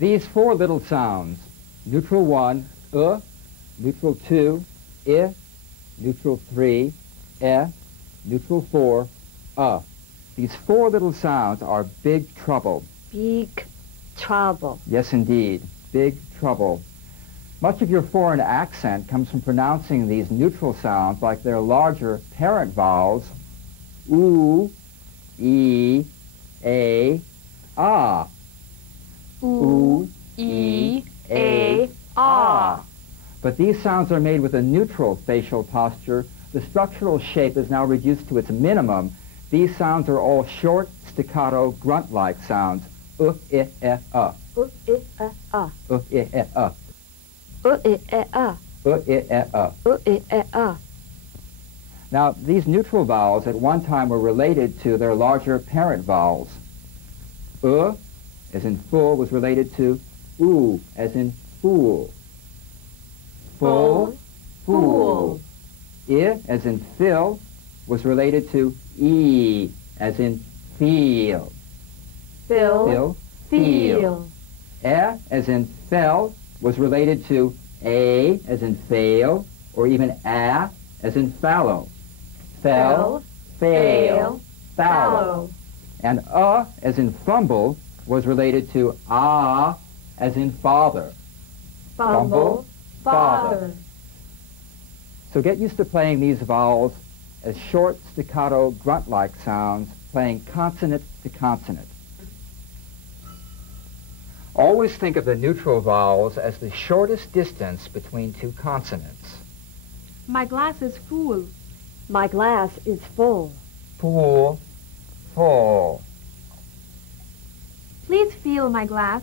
These four little sounds, neutral 1, neutral 2, neutral 3, neutral 4, These four little sounds are big trouble. Big trouble. Yes, indeed, big trouble. Much of your foreign accent comes from pronouncing these neutral sounds like their larger parent vowels, oo, e, a, ah. Oo, e, a, ah. But these sounds are made with a neutral facial posture. The structural shape is now reduced to its minimum. These sounds are all short, staccato, grunt-like sounds. I, e, I, a. I, e, a. I, a. I, e, a. Now, these neutral vowels at one time were related to their larger parent vowels. As in full, was related to oo, as in fool. Full, fool. I, as in fill, was related to e, as in feel. Fill, feel. As in fell, was related to a, as in fail, or even a, as in fallow. Fell, fail, fallow. And as in fumble, was related to ah, as in father. Fumble, father. So get used to playing these vowels as short, staccato, grunt-like sounds, playing consonant to consonant. Always think of the neutral vowels as the shortest distance between two consonants. My glass is full. My glass is full. Full, full. Please fill my glass.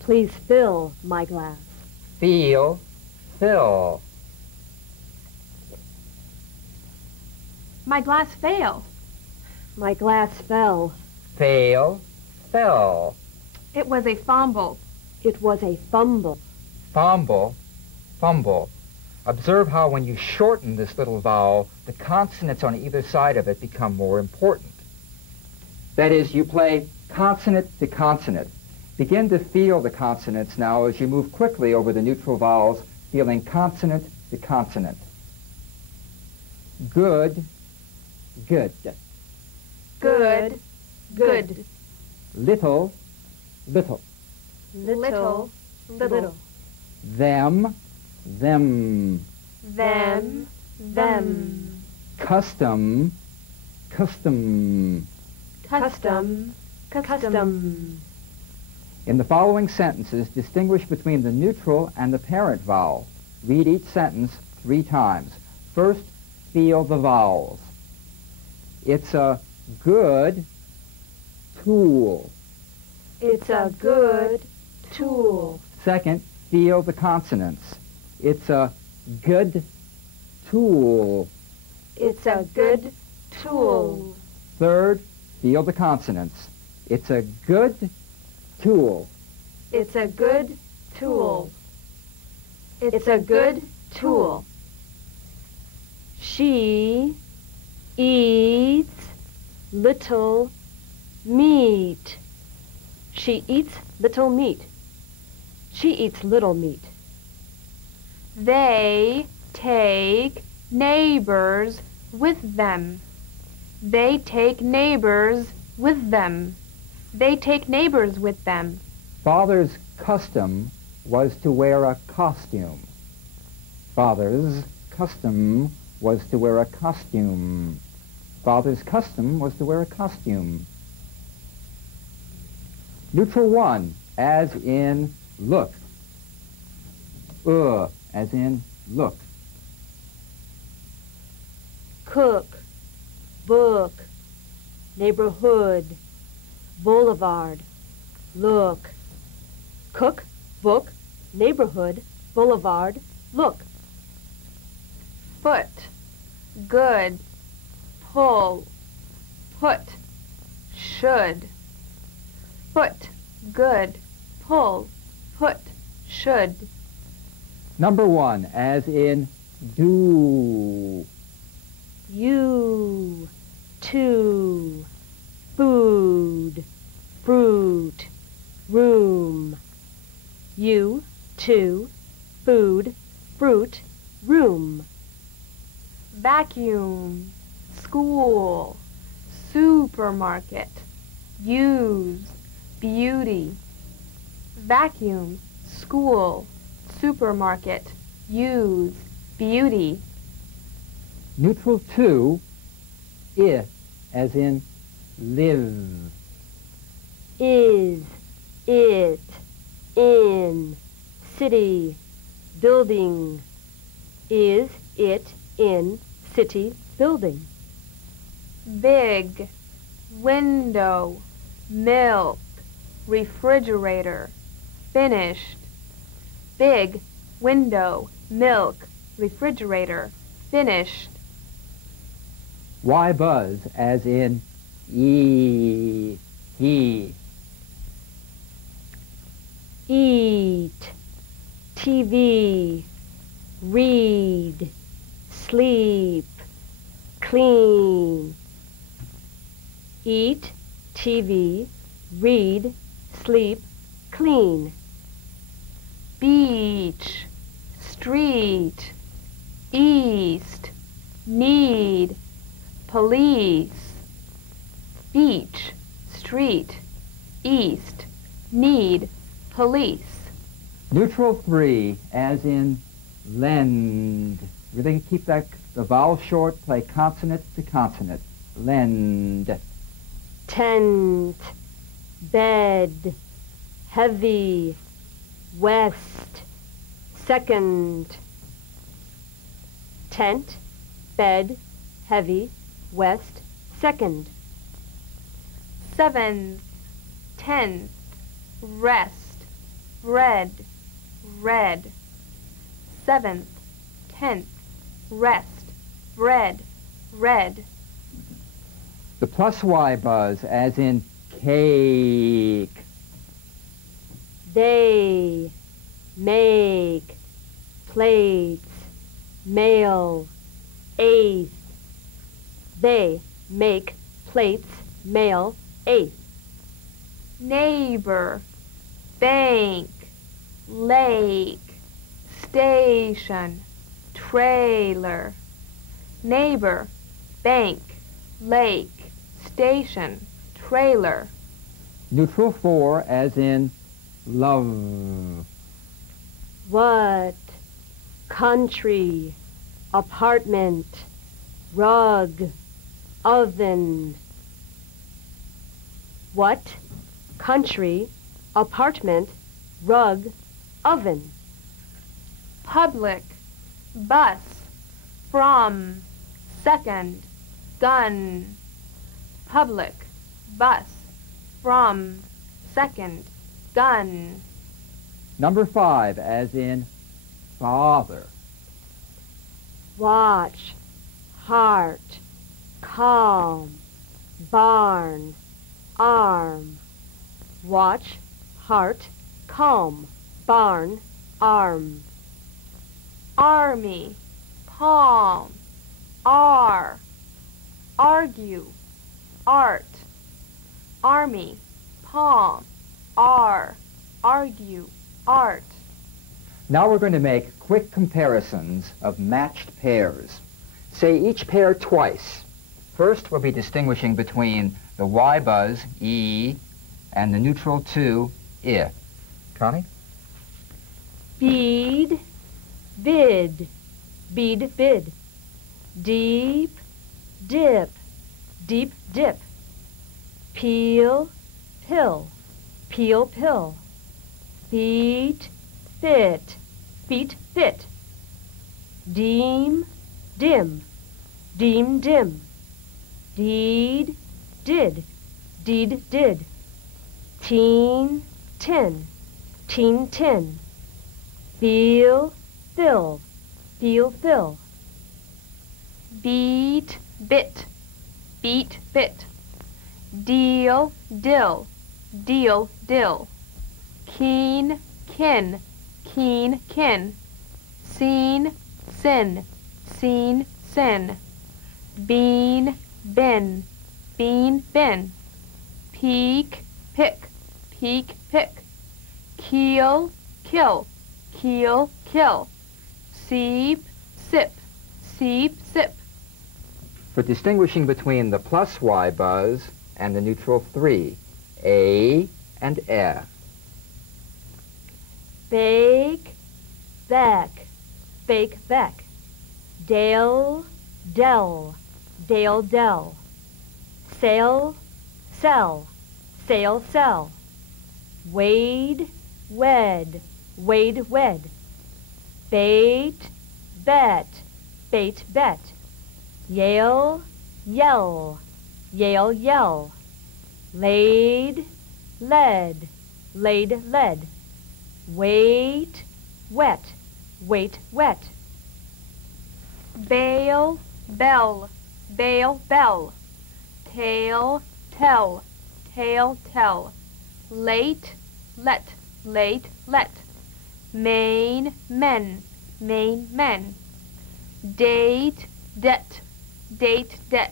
Please fill my glass. Feel, fill. My glass fail. My glass fell. Fail, fell. It was a fumble. It was a fumble. Fumble, fumble. Observe how when you shorten this little vowel, the consonants on either side of it become more important. That is, you play consonant to consonant. Begin to feel the consonants now as you move quickly over the neutral vowels, feeling consonant to consonant. Good, good. Good, good. Little, little. Little, little. Them, them. Them, them. Custom, custom. Custom, custom. In the following sentences, distinguish between the neutral and the parent vowel. Read each sentence 3 times. First, feel the vowels. It's a good tool. It's a good tool. Second, feel the consonants. It's a good tool. It's a good tool. Third, feel the consonants. It's a good tool. It's a good tool. It's a good tool. She eats little meat. She eats little meat. She eats little meat. They take neighbors with them. They take neighbors with them. They take neighbors with them. Father's custom was to wear a costume. Father's custom was to wear a costume. Father's custom was to wear a costume. Neutral 1, as in look. As in look. Cook, book, neighborhood, boulevard, look. Cook, book, neighborhood, boulevard, look. Foot, good, pull, put, should. Foot, good, pull, put, should. Number 1, as in do. You, two, food, fruit, room, 2, food, fruit, room. Vacuum, school, supermarket, use, beauty. Vacuum, school, supermarket, use, beauty. Neutral 2, I, as in live. Is, it, in, city, building. Is it in city building? Big, window, milk, refrigerator, finished. Big, window, milk, refrigerator, finished. Y buzz, as in he. Eat, TV, read, sleep, clean. Eat, TV, read, sleep, clean. Beach, street, east, need, police. Beach, street, east, need, police. Neutral 3, as in lend. Really keep the vowel short, play consonant to consonant. Lend. Tent, bed, heavy, west, second. Tent, bed, heavy, west, second. 7th, 10th, rest, bread, red. 7th, 10th, rest, bread, red. The plus Y buzz, as in cake. They make plates, mail, eighth. They make plates, mail, eighth. Neighbor, bank, lake, station, trailer. Neighbor, bank, lake, station, trailer. Neutral 4, as in love. What, country, apartment, rug, oven. What, country, apartment, rug, oven. Public, bus, from, second, gun. Public, bus, from, second, gun. Number 5, as in father. Watch, heart, calm, barn, arm. Watch, heart, calm, barn, arm. Army, palm, R. Argue, art. Army, palm, R. Argue, art. Now we're going to make quick comparisons of matched pairs. Say each pair twice. First, we'll be distinguishing between the Y buzz, E, and the neutral 2, I. Connie? Bead, bid, bead, bid. Deep, dip, deep, dip. Peel, pill, peel, pill. Feet, fit, feet, fit. Deem, dim, deem, dim. Deed, did, deed, did. Teen, tin, teen, tin. Feel, fill, feel, fill. Beat, bit, beat, bit. Deal, dill, deal, dill. Keen, kin, keen, kin. Seen, sin, seen, sin. Bean, bin, bean, bin. Peak, pick, peak, pick. Keel, kill, keel, kill. Seep, sip, seep, sip. For distinguishing between the plus Y buzz and the neutral 3, A and E. Bake, back, bake, back. Dale, dell, dale, dell. Sail, sell, sail, sell. Wade, wed, wade, wed. Bait, bet, bait, bet. Yale, yell, yale, yell. Laid, led, laid, led. Wait, wet, wait, wet. Bail, bell, bail, bell. Tail, tell, tail, tell. Late, let, late, let. Main, men, main, men. Date, det, date, det.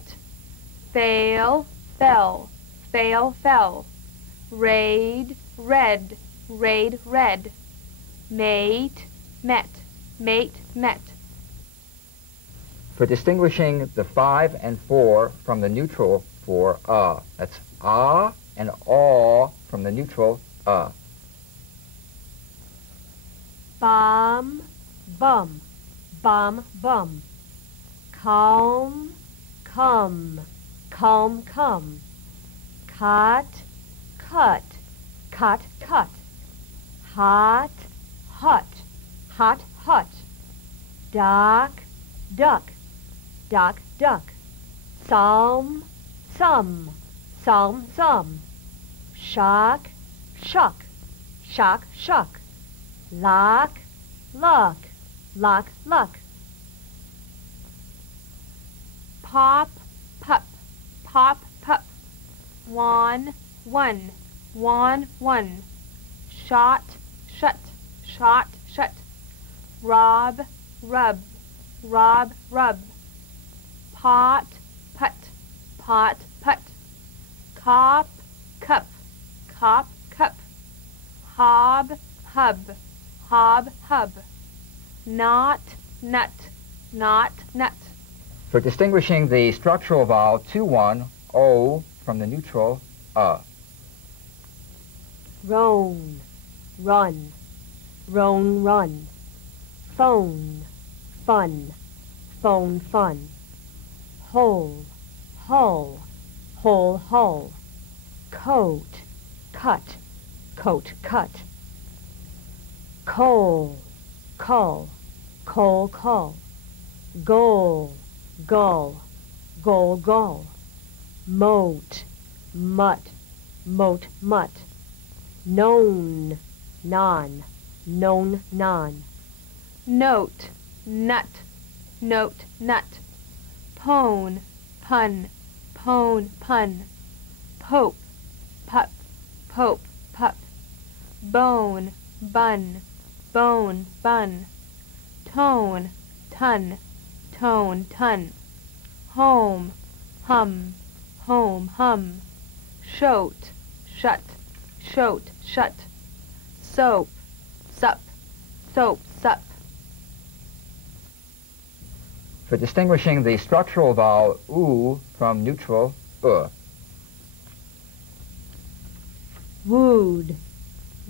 Fail, fell, fail, fell. Raid, red, raid, red. Mate, met, mate, met. For distinguishing the 5 and 4 from the neutral for That's and aw from the neutral Bomb, bum, bomb, bum. Calm, come, calm, come. Cut, cut, cut, cut. Hot, hut, hot, hut. Duck, duck, duck, duck. Psalm, some, psalm, some. Shock, shuck, shock, shuck. Lock, luck, lock, luck. Pop, pup, pop, pup. One, one, one. Shot, shut, shot, shut. Rob, rub, rob, rub. Pot, put, pot, put. Cop, cup, cop, cup. Hob, hub, hob, hub. Knot, nut, knot, nut. For distinguishing the structural vowel 2-1, O from the neutral Roan, run, roan, run. Phone, fun, phone, fun. Hole, hull, hole, hull. Coat, cut, coat, cut. Coal, cull, coal, cull. Goal, gull, goal, gull. Moat, mutt, moat, mutt. Known, non, known, non. Note, nut, note, nut. Pone, pun, pone, pun. Pope, pup, pope, pup. Bone, bun, bone, bun. Tone, ton, tone, ton. Home, hum, home, hum. Shoat, shut, shoat, shut. Soap, sup, soap, sup. For distinguishing the structural vowel oo from neutral Wooed,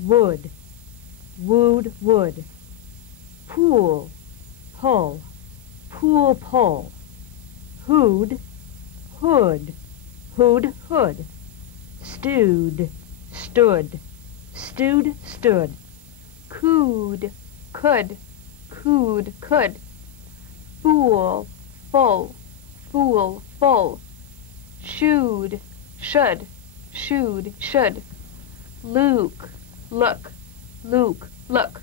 wood, wooed, wood. Pool, pull, pool, pull. Hood, hood, hood, hood. Stewed, stood, stewed, stood. Cooed, could, cooed, could. Fool, full, fool, full. Shoed, should, shoed, should. Luke, look, Luke, look.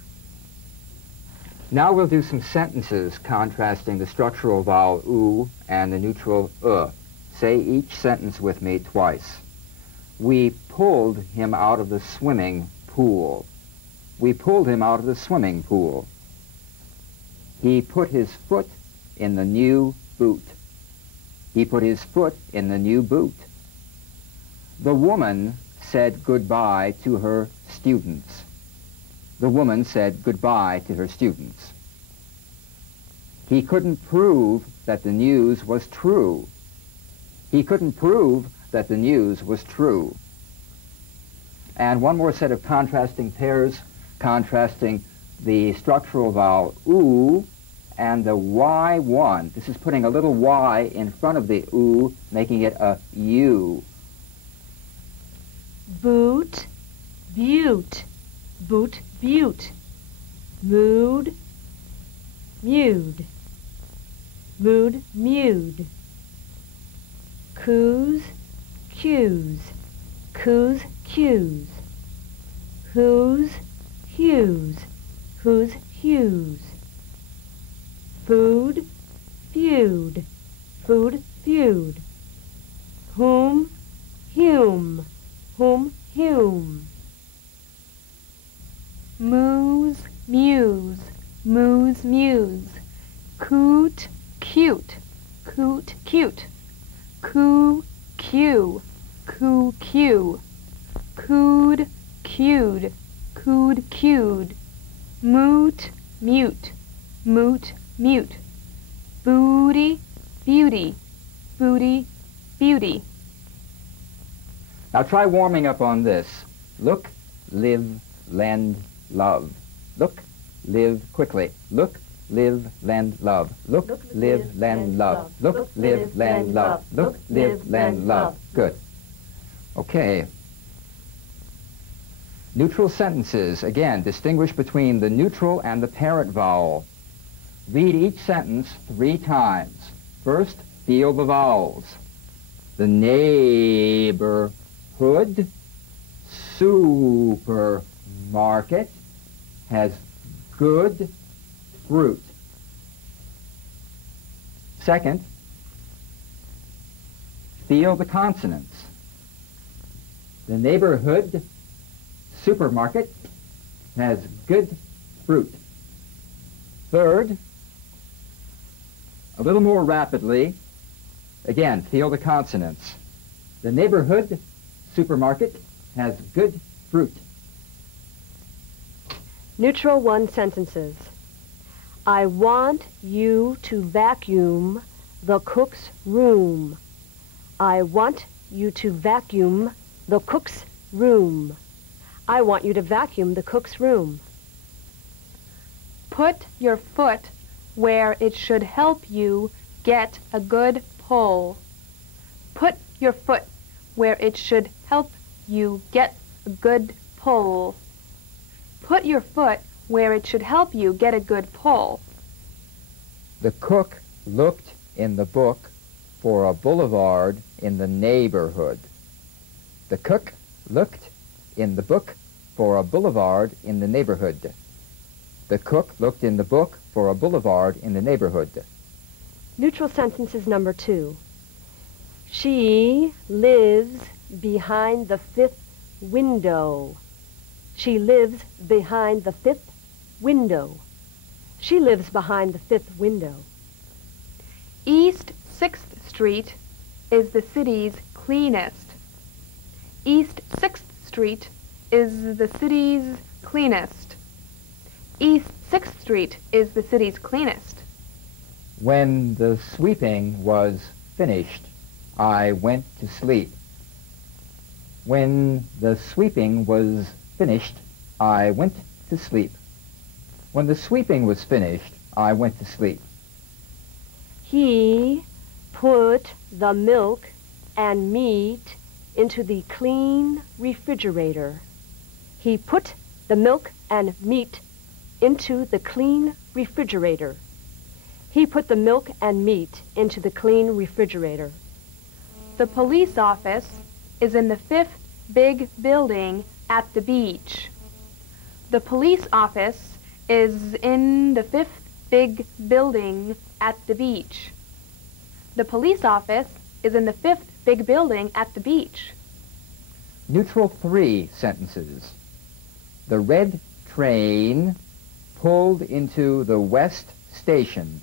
Now we'll do some sentences contrasting the structural vowel oo and the neutral Say each sentence with me twice. We pulled him out of the swimming pool. We pulled him out of the swimming pool. He put his foot in the new boot. He put his foot in the new boot. The woman said goodbye to her students. the woman said goodbye to her students. He couldn't prove that the news was true. He couldn't prove that the news was true. And one more set of contrasting pairs, contrasting the structural vowel oo and the Y1. This is putting a little Y in front of the oo, making it a U. Boot, butte, boot, butte. Mood, mewed, mood, mewed. Coos, cues, coos, cues. Whose, hues, whose, hues. Food, feud, food, feud. Whom, hume, whom, hume. Moose, muse, moose, muse. Coot, cute, coot, cute. Coo, cue, coo, cue. Cooed, cued, cooed, cued. Moot, mute, moot, mute. Booty, beauty, booty, beauty. Now try warming up on this. Look, live, lend, love. Look, live, quickly. Look, live, lend, love. Look, live, lend, love. Look, live, lend, love. Look, live, lend, love. Good. Okay. Neutral sentences. Again, distinguish between the neutral and the parent vowel. Read each sentence 3 times. First, feel the vowels. The neighborhood supermarket has good fruit. Second, feel the consonants. The neighborhood supermarket has good fruit. Third, a little more rapidly, again, feel the consonants. The neighborhood supermarket has good fruit. Neutral 1 sentences. I want you to vacuum the cook's room. I want you to vacuum the cook's room. I want you to vacuum the cook's room. Put your foot where it should help you get a good pull. Put your foot where it should help you get a good pull. Put your foot where it should help you get a good pull. The cook looked in the book for a boulevard in the neighborhood. The cook looked in the book for a boulevard in the neighborhood. The cook looked in the book for a boulevard in the neighborhood. Neutral sentences number 2. She lives behind the 5th window. She lives behind the 5th window. She lives behind the 5th window. East 6th Street is the city's cleanest. East 6th Street is the city's cleanest. East 6th Street is the city's cleanest. When the sweeping was finished, I went to sleep. When the sweeping was finished, I went to sleep. When the sweeping was finished, I went to sleep. He put the milk and meat into the clean refrigerator. He put the milk and meat into the clean refrigerator. He put the milk and meat into the clean refrigerator. The police office is in the 5th big building at the beach. The police office is in the 5th big building at the beach. The police office is in the 5th big building at the beach. Neutral 3 sentences. The red train pulled into the West Station.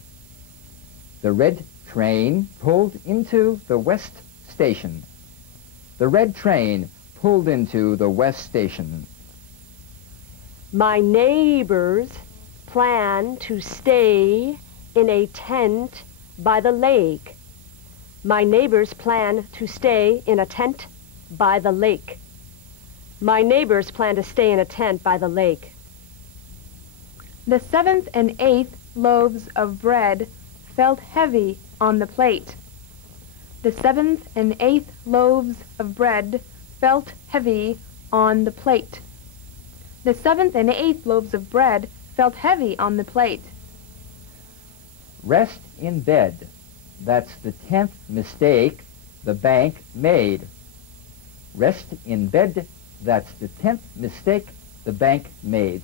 The red train pulled into the West Station. The red train pulled into the West Station. My neighbors plan to stay in a tent by the lake. My neighbors plan to stay in a tent by the lake. My neighbors plan to stay in a tent by the lake. The 7th and 8th loaves of bread felt heavy on the plate. The 7th and 8th loaves of bread felt heavy on the plate. The 7th and 8th loaves of bread felt heavy on the plate. Rest in bed. That's the 10th mistake the bank made. Rest in bed. That's the 10th mistake the bank made.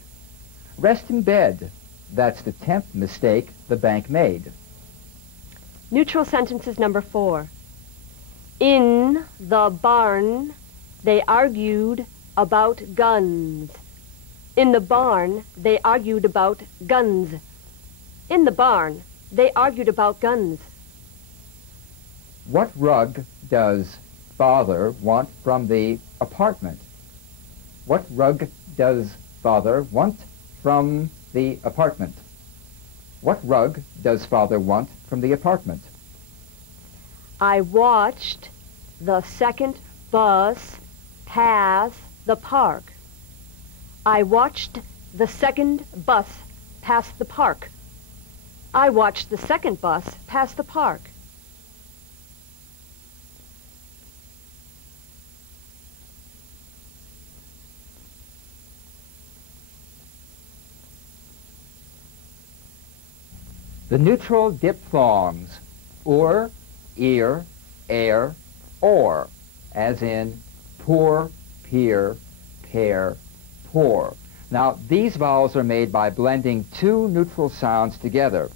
Rest in bed. That's the 10th mistake the bank made. Neutral sentences number 4. In the barn, they argued about guns. In the barn, they argued about guns. In the barn, they argued about guns. What rug does Father want from the apartment? What rug does Father want from the apartment? What rug does Father want from the apartment? I watched the second bus pass the park. I watched the second bus pass the park. I watched the second bus pass the park. The neutral diphthongs, or, ear, air, or, as in poor, peer, pair, poor. Now, these vowels are made by blending two neutral sounds together.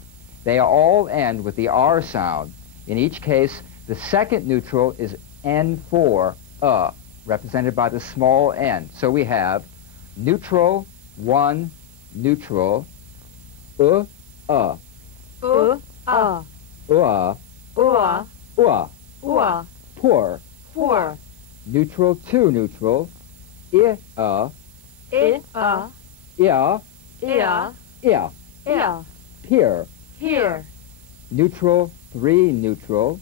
They all end with the R sound. In each case, the second neutral is N4, represented by the small n. So we have neutral, one, neutral, poor, neutral, two, neutral, peer, neutral, three, neutral,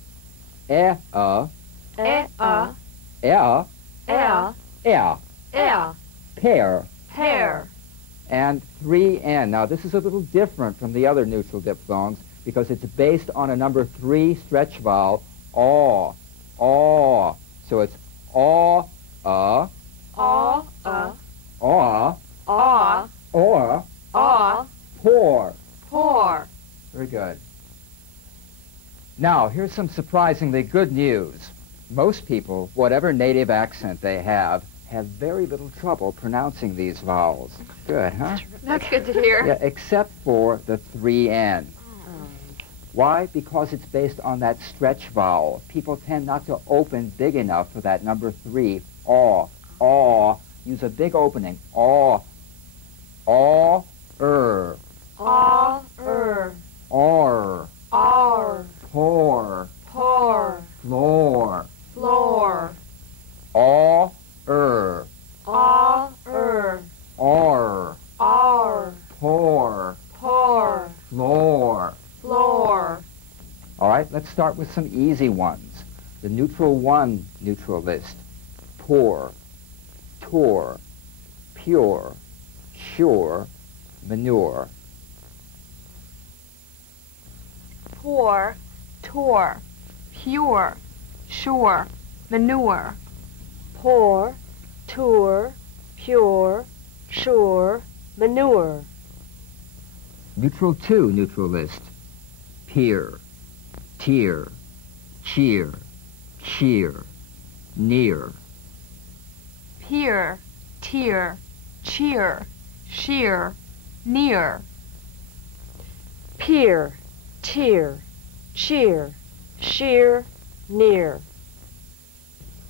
pair, and 3N. Now, this is a little different from the other neutral diphthongs because it's based on a number 3 stretch vowel, aw. So it's aw, poor. Very good. Now, here's some surprisingly good news. Most people, whatever native accent they have very little trouble pronouncing these vowels. Good, huh? That's good to hear. Yeah, except for the 3N. Why? Because it's based on that stretch vowel. People tend not to open big enough for that number 3, aw. Use a big opening, aw, or, poor, floor, floor. All right, let's start with some easy ones. The neutral one neutral list. Poor, tour, pure, sure, manure. Poor, tour, pure, sure, manure. Poor, tour, pure, sure, manure. Neutral two neutral list. Peer, tear, cheer, cheer, near. Peer, tear, cheer, sheer, near. Peer, tear, cheer, sheer, near.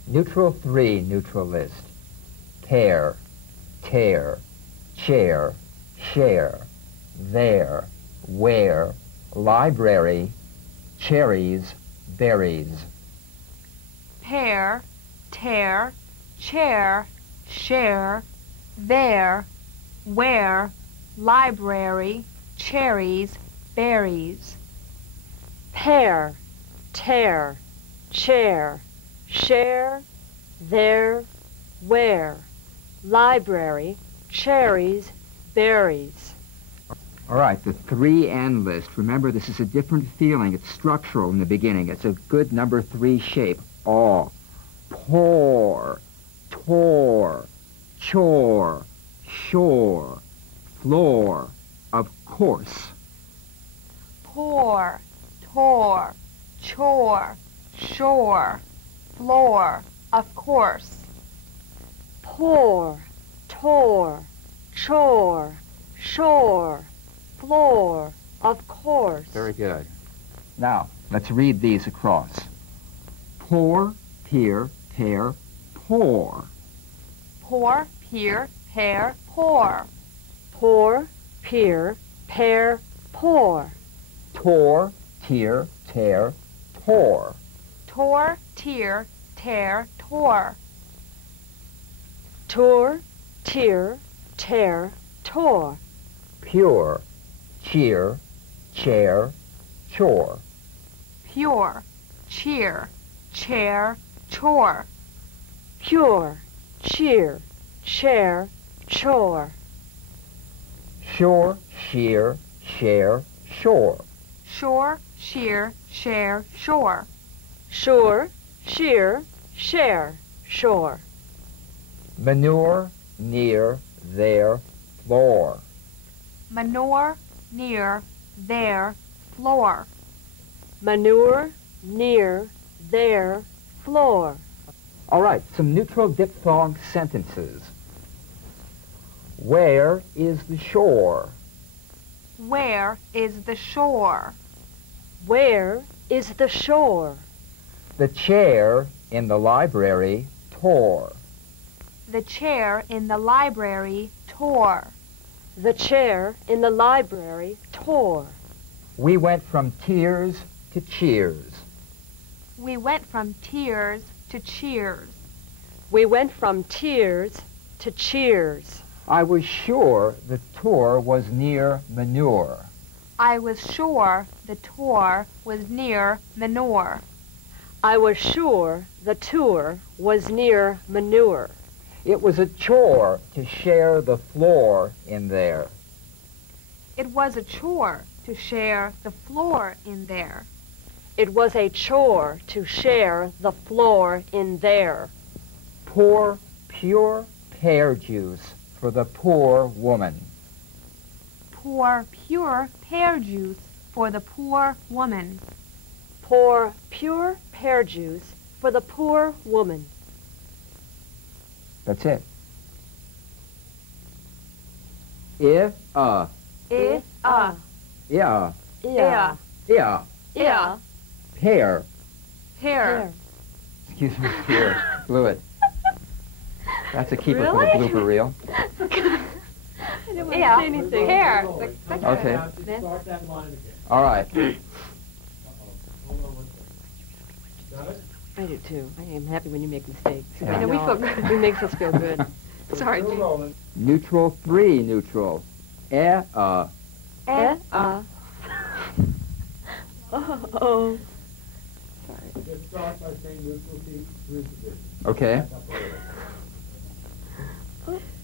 Neutral three neutral list. Pair, tear, chair, share, there, where, library, cherries, berries. Pair, tear, chair, share, there, where, library, cherries, berries. Pear, tear, chair, share, there, where, library, cherries, berries. All right, the 3 and list. Remember, this is a different feeling. It's structural in the beginning. It's a good number 3 shape. Aw, pour, tore, chore, shore, floor, of course. Pour, tore, chore, shore, floor, of course. Pour, tore, chore, shore, floor, of course. Very good. Now, let's read these across. Pour, peer, tear, pour. Pour, peer, pear, pour. Pour, peer, pear, pour. Tore, tear, tear, tore. Tore, tear, tear, tore. Tour, tear, tear, tore. Pure, cheer, chair, chore. Pure, cheer, chair, chore. Pure, cheer, chair, chore. Shore, sheer, share, shore. Shore, sheer, share, shore. Shore, sheer, share, shore. Manure, near, there, floor. Manure, near, there, floor. Manure, near, there, floor. All right, some neutral diphthong sentences. Where is the shore? Where is the shore? Where is the shore? The chair in the library tore. The chair in the library tore. The chair in the library tore. We went from tears to cheers. We went from tears to cheers. We went from tears to cheers. I was sure the tour was near manure. I was sure the tour was near manure. I was sure the tour was near manure. It was a chore to share the floor in there. It was a chore to share the floor in there. It was a chore to share the floor in there. Pour pure pear juice for the poor woman. Pour pure pear juice for the poor woman. Pour pure pear juice for the poor woman. That's it. If, If, yeah, Yeah. yeah, Yeah. pear. pear. Excuse me, pear. Blew it. That's a keeper for the Really? blooper reel. I didn't want to Yeah, say anything. pear. Okay. Start that line again. All right. Hold on one second. Got it? I do too. I am happy when you make mistakes. Yeah. I know we feel good. It makes us feel good. Sorry, Still Jean. rolling. Neutral 3, neutral. Eh, Oh. Oh. Just start by saying neutral T, 3 positions. Okay. Back up a little.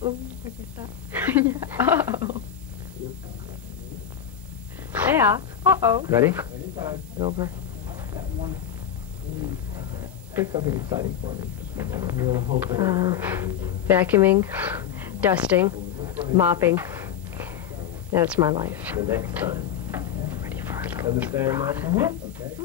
Oh. Okay, stop. Uh-oh. Yeah. Uh-oh. Ready? Anytime. Over. Pick something exciting for me. We're hoping. Vacuuming, dusting, mopping. That's my life. The next time. Ready for a little. Understand, Mike? Okay.